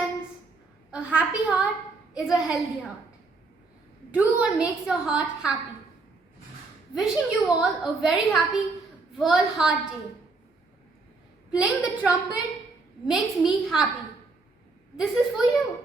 friends, a happy heart is a healthy heart. Do what makes your heart happy. Wishing you all a very happy World Heart Day. Playing the trumpet makes me happy. This is for you.